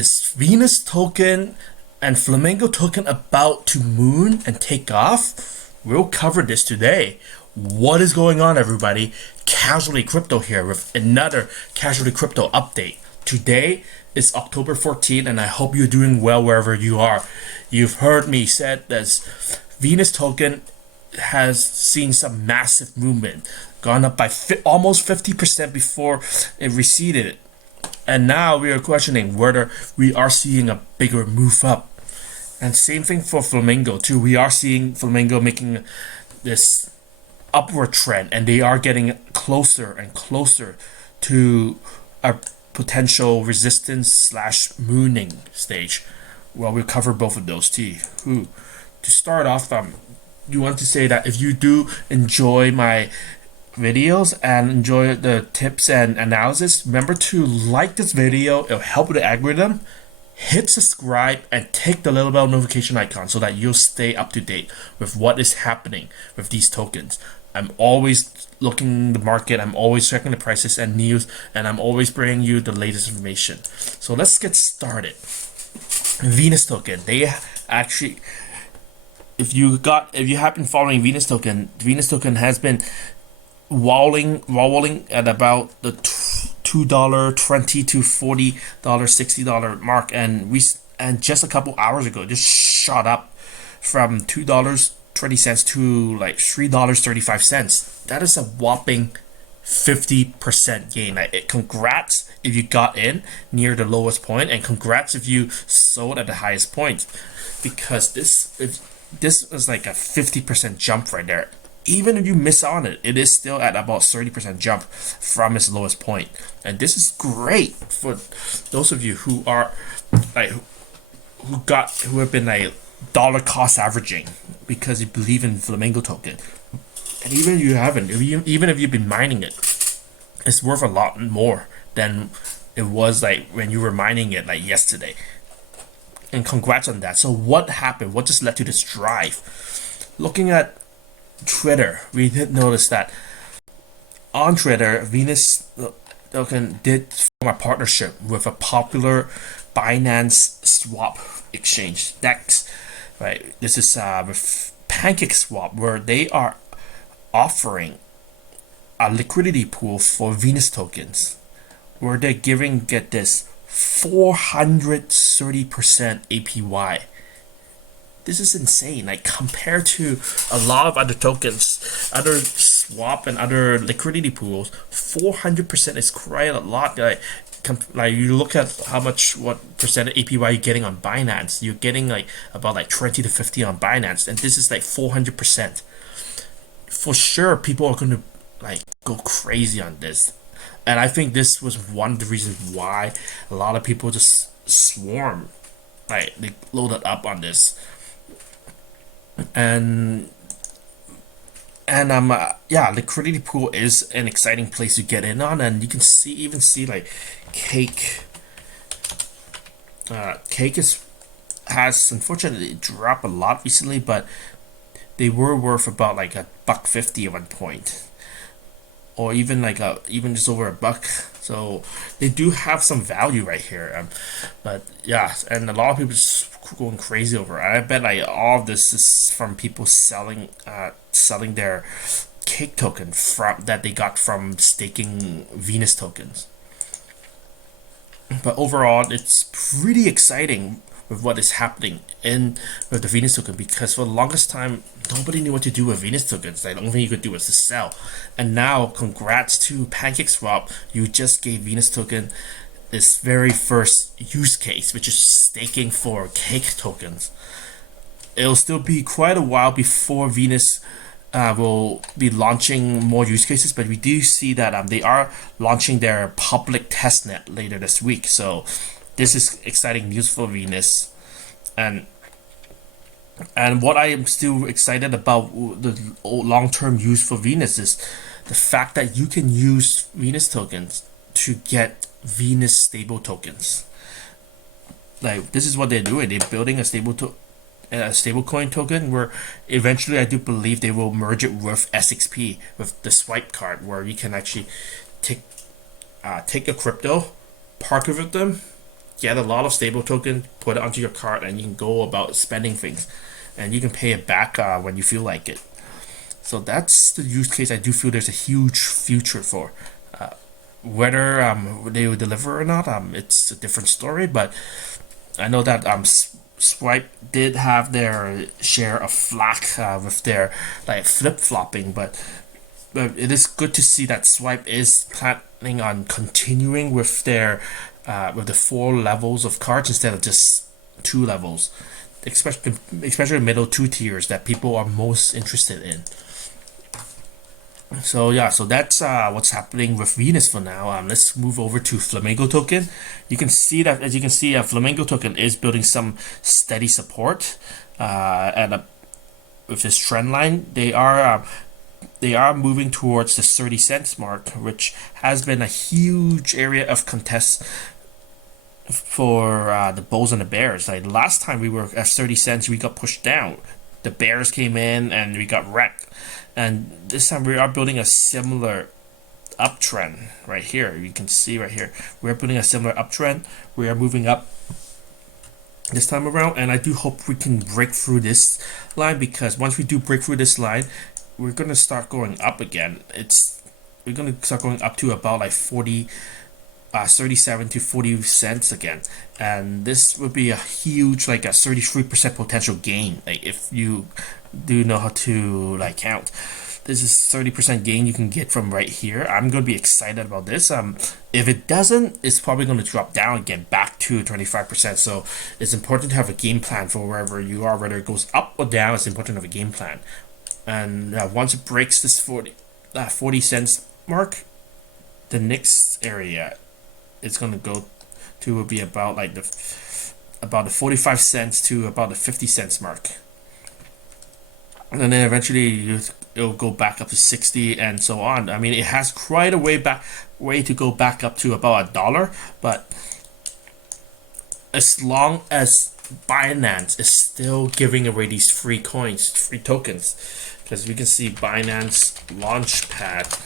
Is Venus token and Flamingo token about to moon and take off? We'll cover this today. What is going on, everybody? Casually Crypto here with another Casually Crypto update. Today is October 14th, and I hope you're doing well wherever you are. You've heard me said that Venus token has seen some massive movement, gone up by almost 50% before it receded. And now we are questioning whether we are seeing a bigger move up. And same thing for Flamingo too. We are seeing Flamingo making this upward trend, and they are getting closer and closer to a potential resistance slash mooning stage. Well, we'll cover both of those too. To start off, you want to say that if you do enjoy my videos and enjoy the tips and analysis, remember to like this video. It'll help with the algorithm. Hit subscribe and tick the little bell notification icon so that you'll stay up to date with what is happening with these tokens. I'm always looking the market, I'm always checking the prices and news, and I'm always bringing you the latest information. So let's get started. Venus token, they actually, if you have been following Venus token has been walling at about the $2.20 to $40, $60 mark, and just a couple hours ago just shot up from $2.20 to like $3.35. That is a whopping 50% gain. Congrats if you got in near the lowest point, and congrats if you sold at the highest point, because this is like a 50% jump right there. Even if you miss on it, it is still at about 30% jump from its lowest point. And this is great for those of you who are like who have been like dollar cost averaging because you believe in Flamingo token. And even if you haven't, even if you've been mining it, it's worth a lot more than it was like when you were mining it like yesterday. And congrats on that. So what happened? What just led to this drive? Looking at Twitter, we did notice that on Twitter, Venus token did form a partnership with a popular Binance swap exchange, DEX. Right, this is with Pancake Swap, where they are offering a liquidity pool for Venus tokens, where they're giving, get this, 430% APY. This is insane. Like, compared to a lot of other tokens, other swap and other liquidity pools, 400% is quite a lot. Like you look at what percent of APY you're getting on Binance, you're getting like about like 20 to 50 on Binance, and this is like 400%. For sure, people are going to like go crazy on this, and I think this was one of the reasons why a lot of people just swarm, like they loaded up on this. And liquidity pool is an exciting place to get in on, and you can see like Cake has unfortunately dropped a lot recently, but they were worth about like $1.50 at one point, or even like even just over $1. So they do have some value right here. But yeah, and a lot of people just going crazy over it. I bet like all of this is from people selling their Cake token that they got from staking Venus tokens. But overall, it's pretty exciting with what is happening with the Venus token, because for the longest time nobody knew what to do with Venus tokens. Like, the only thing you could do was to sell. And now, congrats to Pancake Swap, you just gave Venus token this very first use case, which is staking for Cake tokens. It'll still be quite a while before Venus will be launching more use cases, but we do see that they are launching their public testnet later this week. So this is exciting news for Venus. And what I am still excited about the long-term use for Venus is the fact that you can use Venus tokens to get Venus stable tokens. Like, this is what they're doing. They're building a stablecoin token, where eventually I do believe they will merge it with SXP, with the swipe card, where you can actually take a crypto, park it with them, get a lot of stable token, put it onto your card, and you can go about spending things, and you can pay it back when you feel like it. So that's the use case I do feel there's a huge future for. Whether they will deliver or not, it's a different story. But I know that Swipe did have their share of flack with their like flip flopping, but it is good to see that Swipe is planning on continuing with their with the 4 levels of cards instead of just 2 levels, especially the middle 2 tiers that people are most interested in. So yeah, so that's what's happening with Venus for now. Let's move over to Flamingo token. You can see that, as you can see, Flamingo token is building some steady support, and with this trend line, they are moving towards the 30 cents mark, which has been a huge area of contest for the bulls and the bears. Like last time we were at 30 cents, we got pushed down. The bears came in and we got wrecked. And this time we are building a similar uptrend right here. You can see right here, we're building a similar uptrend. We are moving up this time around, and I do hope we can break through this line, because once we do break through this line, we're gonna start going up again. We're gonna start going up to about like 37 to 40 cents again, and this would be a huge, like a 33% potential gain. Like if you do know how to like count, this is 30% gain you can get from right here. I'm gonna be excited about this. If it doesn't, it's probably gonna drop down again back to 25%. So it's important to have a game plan for wherever you are, whether it goes up or down. It's important to have a game plan. And once it breaks this 40 cents mark, the next area it's gonna go to will be about like the 45 cents to about the 50 cents mark, and then eventually it'll go back up to 60 and so on. I mean, it has quite a way to go back up to about $1, but as long as Binance is still giving away these free tokens, because we can see Binance Launchpad,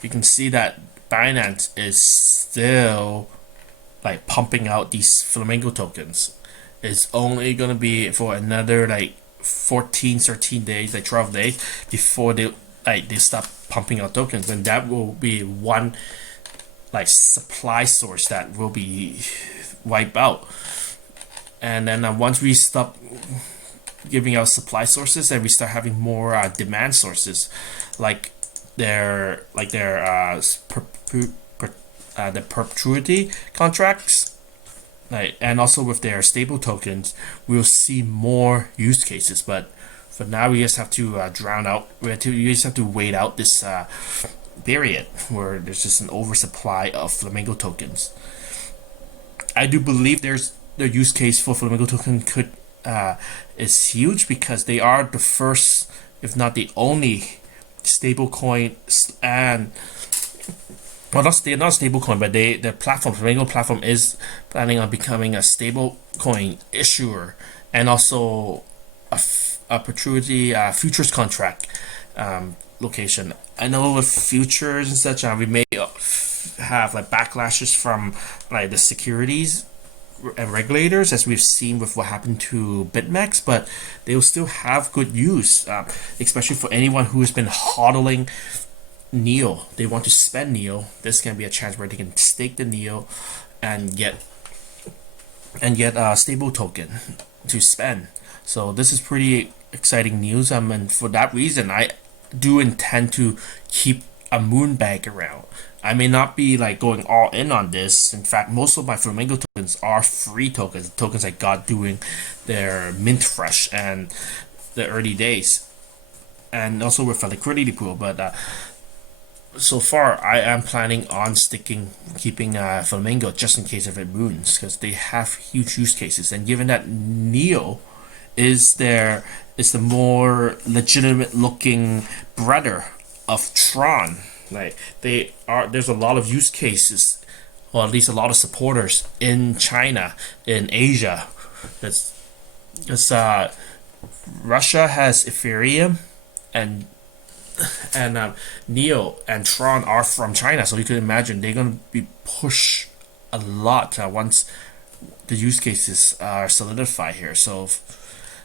you can see that Binance is still like pumping out these Flamingo tokens. It's only gonna be for another like 14, 13 days, like 12 days before they stop pumping out tokens, and that will be one like supply source that will be wiped out. And then once we stop giving out supply sources and we start having more demand sources, like the perpetuity contracts, like, and also with their stable tokens, we'll see more use cases. But for now, we just have to you just have to wait out this period where there's just an oversupply of Flamingo tokens. I do believe the use case for Flamingo token is huge, because they are the first, if not the only, stablecoin, and they're not stablecoin, but their platform, Flamingo platform, is planning on becoming a stablecoin issuer, and also a perpetuity futures contract location. I know with futures and such, we may have like backlashes from like the securities and regulators, as we've seen with what happened to BitMEX, but they will still have good use, especially for anyone who has been hodling NEO. They want to spend NEO. This can be a chance where they can stake the NEO and get a stable token to spend. So this is pretty exciting news. And for that reason, I do intend to keep a Moon bag around. I may not be like going all in on this. In fact, most of my Flamingo tokens are free tokens I got doing their mint fresh and the early days, and also with a liquidity pool. But so far, I am planning on keeping Flamingo just in case if it moons, because they have huge use cases. And given that NEO is the more legitimate looking brother of Tron, like there's a lot of use cases, or at least a lot of supporters in China, in Asia. Because Russia has Ethereum, and NEO and Tron are from China, so you can imagine they're gonna be push a lot once the use cases are solidified here. So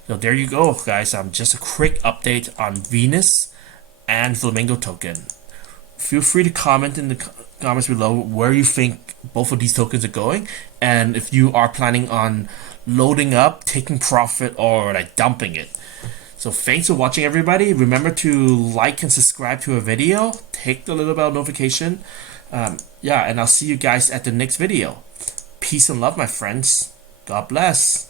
there you go, guys. Just a quick update on Venus and Flamingo token. Feel free to comment in the comments below where you think both of these tokens are going, and if you are planning on loading up, taking profit, or like dumping it. So thanks for watching, everybody. Remember to like and subscribe to a video. Take the little bell notification. Yeah, and I'll see you guys at the next video. Peace and love, my friends. God bless.